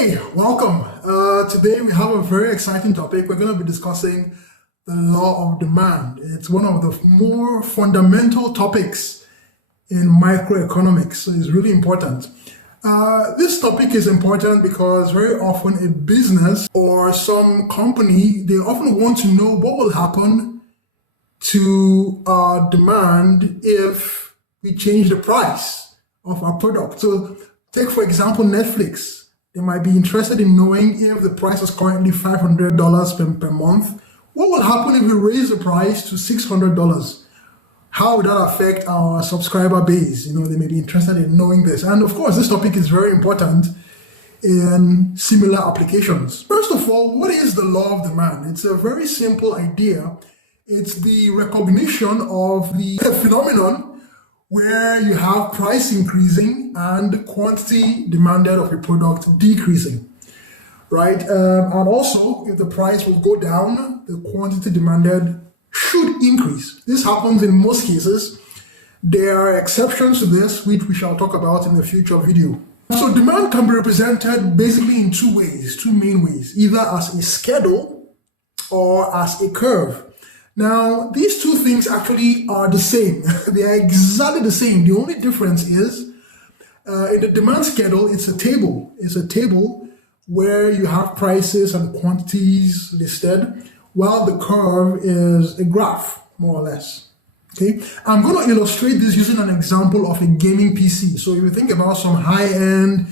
Hey, welcome. Today we have a very exciting topic. We're going to be discussing the law of demand. It's one of the more fundamental topics in microeconomics, so it's really important. This topic is important because very often a business or some company, they often want to know what will happen to demand if we change the price of our product. So take, for example, Netflix. They might be interested in knowing if the price is currently $500 per month. What will happen if we raise the price to $600? How would that affect our subscriber base? They may be interested in knowing this. And of course, this topic is very important in similar applications. First of all, what is the law of demand? It's a very simple idea. It's the recognition of the phenomenon where you have price increasing and quantity demanded of a product decreasing, right? And also, if the price will go down, the quantity demanded should increase. This happens in most cases. There are exceptions to this, which we shall talk about in a future video. So demand can be represented basically in two main ways, either as a schedule or as a curve. Now, these two things actually are the same. They are exactly the same. The only difference is in the demand schedule, it's a table. It's a table where you have prices and quantities listed, while the curve is a graph, more or less. Okay, I'm going to illustrate this using an example of a gaming PC. So if you think about some high-end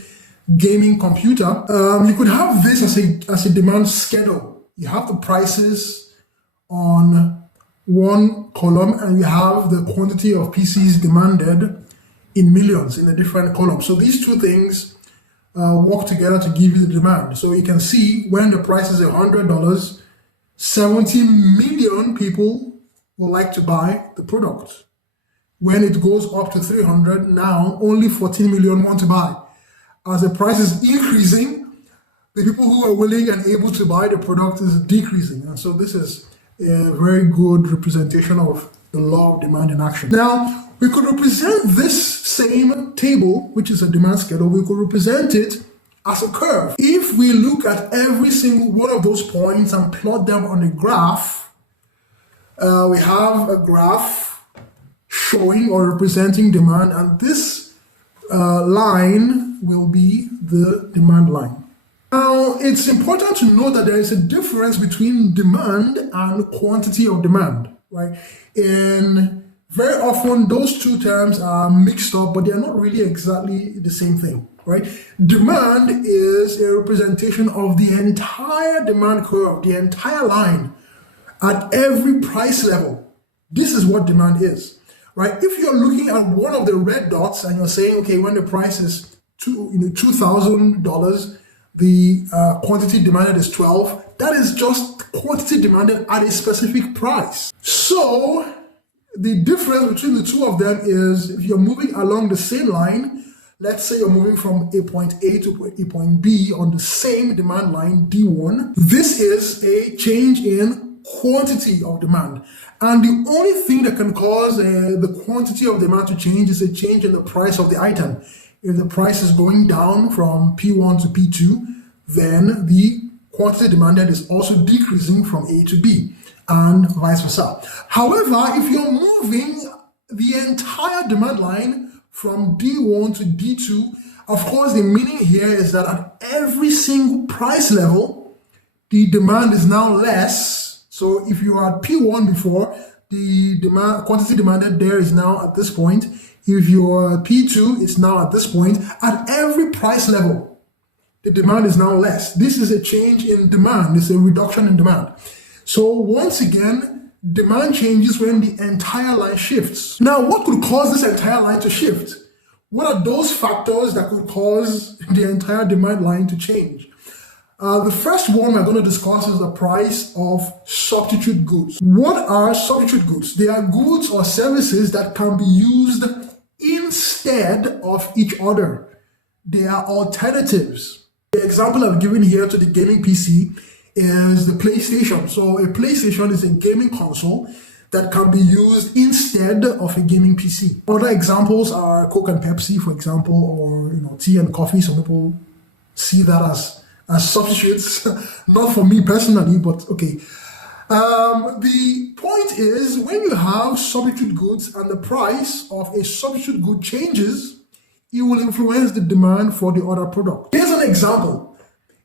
gaming computer, you could have this as a demand schedule. You have the prices on one column and you have the quantity of PCs demanded in millions in a different column. So these two things work together to give you the demand. So you can see when the price is $100, 70 million people will like to buy the product. When it goes up to 300, now only 14 million want to buy. As the price is increasing, the people who are willing and able to buy the product is decreasing. And so this is a very good representation of the law of demand in action. Now, we could represent this same table, which is a demand schedule, we could represent it as a curve. If we look at every single one of those points and plot them on a graph, we have a graph showing or representing demand, and this line will be the demand line. Now, it's important to note that there is a difference between demand and quantity of demand, right? And very often those two terms are mixed up, but they're not really exactly the same thing, right? Demand is a representation of the entire demand curve, the entire line at every price level. This is what demand is, right? If you're looking at one of the red dots and you're saying, okay, when the price is $2,000, the quantity demanded is 12. That is just quantity demanded at a specific price. So the difference between the two of them is if you're moving along the same line, let's say you're moving from a point A to a point B on the same demand line, D1, this is a change in quantity of demand. And the only thing that can cause the quantity of demand to change is a change in the price of the item. If the price is going down from P1 to P2, then the quantity demanded is also decreasing from A to B, and vice versa. However, if you're moving the entire demand line from D1 to D2, of course, the meaning here is that at every single price level, the demand is now less. So if you are at P1 before, the quantity demanded there is now at this point. If you're P2, it's now at this point. At every price level, the demand is now less. This is a change in demand. It's a reduction in demand. So once again, demand changes when the entire line shifts. Now, what could cause this entire line to shift? What are those factors that could cause the entire demand line to change? The first one we're going to discuss is the price of substitute goods. What are substitute goods? They are goods or services that can be used instead of each other. They are alternatives. The example I've given here to the gaming PC is the PlayStation. So a PlayStation is a gaming console that can be used instead of a gaming PC. Other examples are Coke and Pepsi, for example, or tea and coffee. Some people see that as substitutes. Not for me personally, but okay. The point is, when you have substitute goods and the price of a substitute good changes, it will influence the demand for the other product. Here's an example.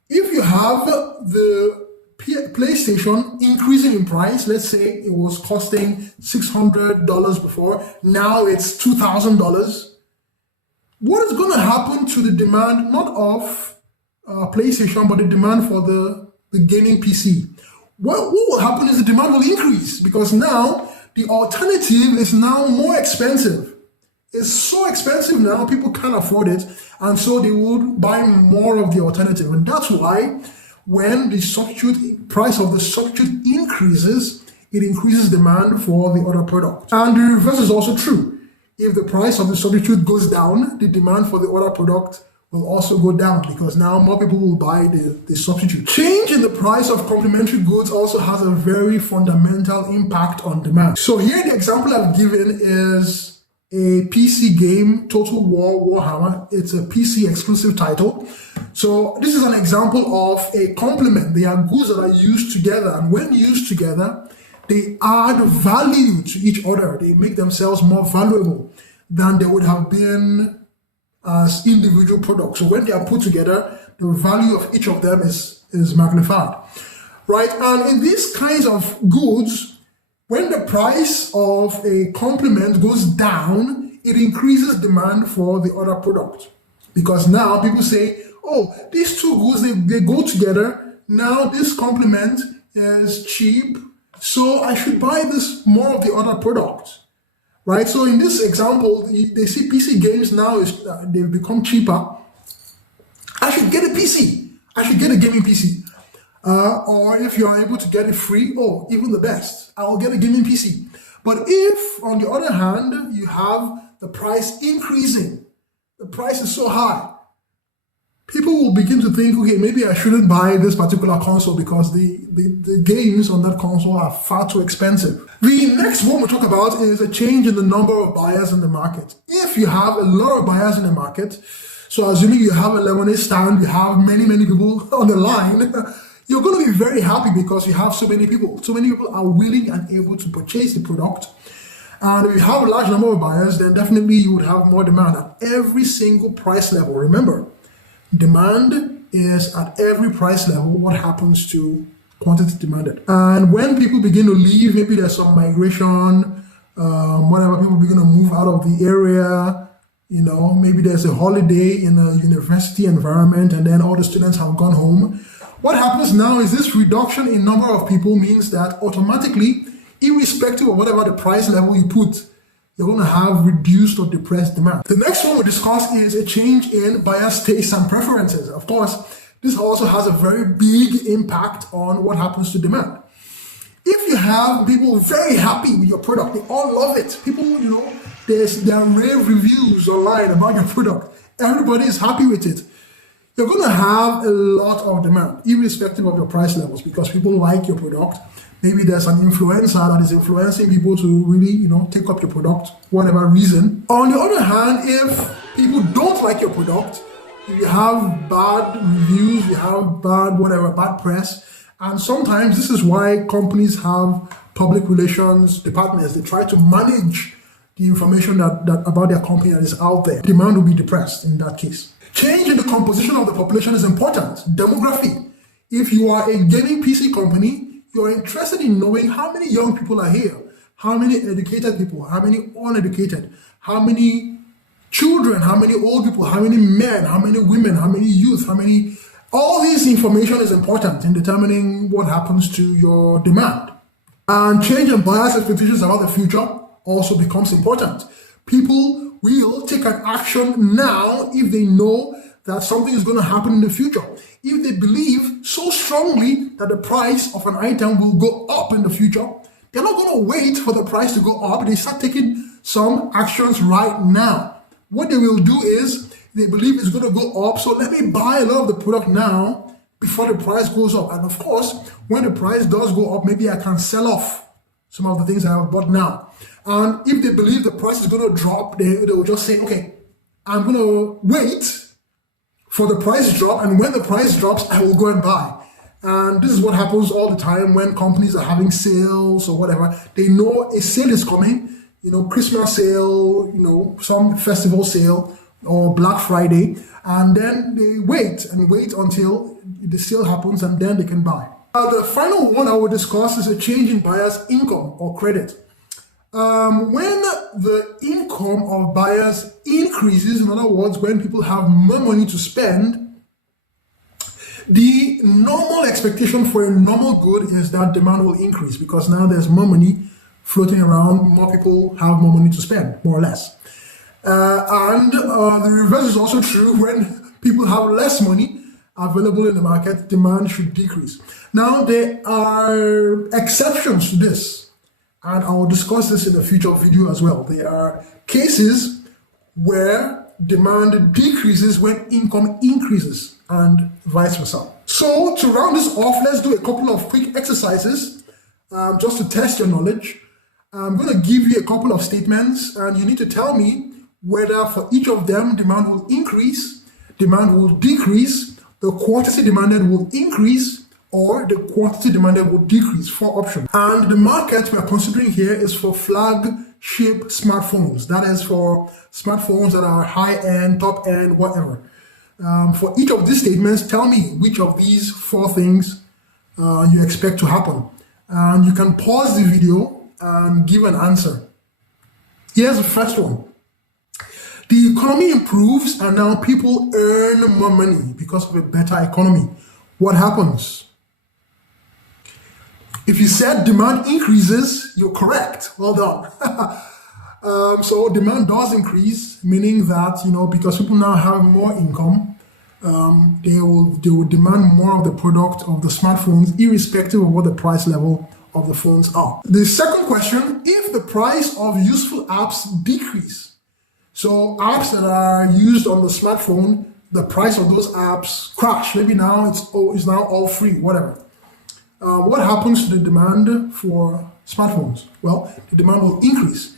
If you have the PlayStation increasing in price, let's say it was costing $600 before, now it's $2,000. What is going to happen to the demand, not of PlayStation, but the demand for the gaming PC? What will happen is the demand will increase because now the alternative is now more expensive. It's so expensive now, people can't afford it, and so they would buy more of the alternative. And that's why when the substitute price of the substitute increases, it increases demand for the other product. And the reverse is also true. If the price of the substitute goes down, the demand for the other product will also go down because now more people will buy the substitute. Change in the price of complementary goods also has a very fundamental impact on demand. So here the example I've given is a PC game, Total War Warhammer. It's a PC exclusive title. So this is an example of a complement. They are goods that are used together, and when used together, they add value to each other. They make themselves more valuable than they would have been as individual products. So when they are put together, the value of each of them is magnified, right? And in these kinds of goods, when the price of a complement goes down, it increases demand for the other product. Because now people say, oh, these two goods, they go together. Now this complement is cheap, so I should buy this more of the other product. Right, so in this example, they see PC games now they've become cheaper. I should get a PC. I should get a gaming PC. Or if you are able to get it free, oh, even the best, I'll get a gaming PC. But if, on the other hand, you have the price increasing, the price is so high, people will begin to think, okay, maybe I shouldn't buy this particular console because the games on that console are far too expensive. The next one we'll talk about is a change in the number of buyers in the market. If you have a lot of buyers in the market, so assuming you have a lemonade stand, you have many people on the line, you're going to be very happy because you have so many people. So many people are willing and able to purchase the product. And if you have a large number of buyers, then definitely you would have more demand at every single price level. Remember, demand is at every price level what happens to quantity demanded. And when people begin to leave, maybe there's some migration, whatever, people begin to move out of the area, maybe there's a holiday in a university environment and then all the students have gone home. What happens now is this reduction in number of people means that automatically, irrespective of whatever the price level you put, you're going to have reduced or depressed demand. The next one we discuss is a change in buyers' tastes and preferences. Of course, this also has a very big impact on what happens to demand. If you have people very happy with your product, they all love it. People, there are rave reviews online about your product. Everybody is happy with it. You're going to have a lot of demand, irrespective of your price levels, because people like your product. Maybe there's an influencer that is influencing people to really, take up your product, whatever reason. On the other hand, if people don't like your product, if you have bad reviews, you have bad press, and sometimes this is why companies have public relations departments. They try to manage the information that about their company that is out there. Demand will be depressed in that case. Change in the composition of the population is important. Demography. If you are a gaming PC company, you're interested in knowing how many young people are here, how many educated people, how many uneducated, how many children, how many old people, how many men, how many women, how many youth, all this information is important in determining what happens to your demand. And change in buyers' expectations about the future also becomes important. People will take an action now if they know that something is going to happen in the future. If they believe so strongly that the price of an item will go up in the future, they're not going to wait for the price to go up. They start taking some actions right now. What they will do is they believe it's going to go up, so let me buy a lot of the product now before the price goes up. And of course, when the price does go up, maybe I can sell off some of the things I have bought now. And if they believe the price is going to drop, they will just say, okay, I'm going to wait for the price drop, and when the price drops, I will go and buy. And this is what happens all the time when companies are having sales or whatever. They know a sale is coming, Christmas sale, some festival sale or Black Friday, and then they wait until the sale happens, and then they can buy. The final one I will discuss is a change in buyer's income or credit. When the income of buyers increases, in other words, when people have more money to spend, the normal expectation for a normal good is that demand will increase because now there's more money floating around, more people have more money to spend, more or less. And the reverse is also true. When people have less money available in the market, demand should decrease. Now, there are exceptions to this, and I will discuss this in a future video as well. There are cases where demand decreases when income increases, and vice versa. So to round this off, let's do a couple of quick exercises just to test your knowledge. I'm going to give you a couple of statements, and you need to tell me whether for each of them demand will increase, demand will decrease, the quantity demanded will increase, or the quantity demanded will decrease. 4 options. And the market we are considering here is for flagship smartphones. That is for smartphones that are high-end, top-end, whatever. For each of these statements, tell me which of these 4 things you expect to happen. And you can pause the video and give an answer. Here's the first one. The economy improves and now people earn more money because of a better economy. What happens? If you said demand increases, you're correct. Well done. So demand does increase, meaning that, because people now have more income, they will demand more of the product of the smartphones, irrespective of what the price level of the phones are. The second question, if the price of useful apps decrease, so apps that are used on the smartphone, the price of those apps crash. Maybe now it's now all free, whatever. What happens to the demand for smartphones? Well, the demand will increase.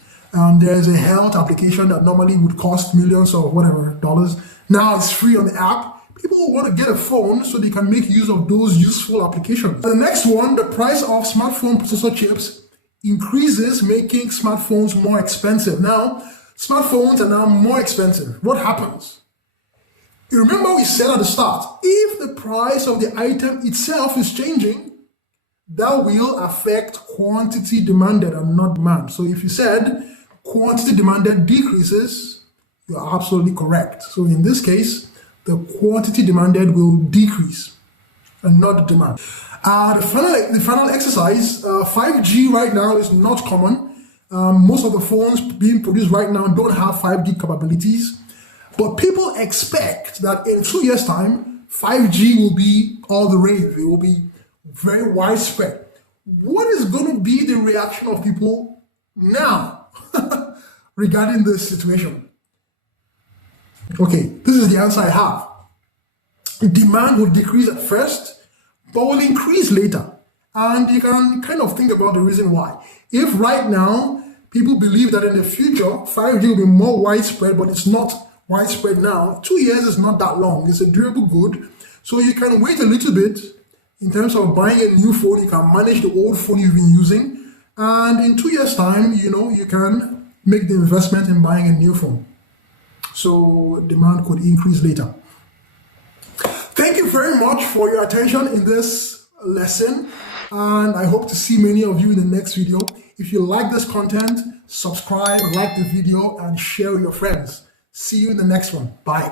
There's a health application that normally would cost millions or whatever dollars. Now it's free on the app. People will want to get a phone so they can make use of those useful applications. The next one, the price of smartphone processor chips increases, making smartphones more expensive. Now, smartphones are now more expensive. What happens? You remember we said at the start, if the price of the item itself is changing, that will affect quantity demanded and not demand. So if you said quantity demanded decreases, you are absolutely correct. So in this case, the quantity demanded will decrease and not the demand. The final exercise, 5G right now is not common. Most of the phones being produced right now don't have 5G capabilities, but people expect that in 2 years' time, 5G will be all the rage. It will be very widespread. What is going to be the reaction of people now regarding this situation? Okay, this is the answer I have. Demand will decrease at first, but will increase later. And you can kind of think about the reason why. If right now, people believe that in the future, 5G will be more widespread, but it's not widespread now. 2 years is not that long. It's a durable good. So you can wait a little bit in terms of buying a new phone. You can manage the old phone you've been using. And in 2 years' time, you can make the investment in buying a new phone. So demand could increase later. Thank you very much for your attention in this lesson. And I hope to see many of you in the next video. If you like this content, subscribe, like the video, and share with your friends. See you in the next one. Bye.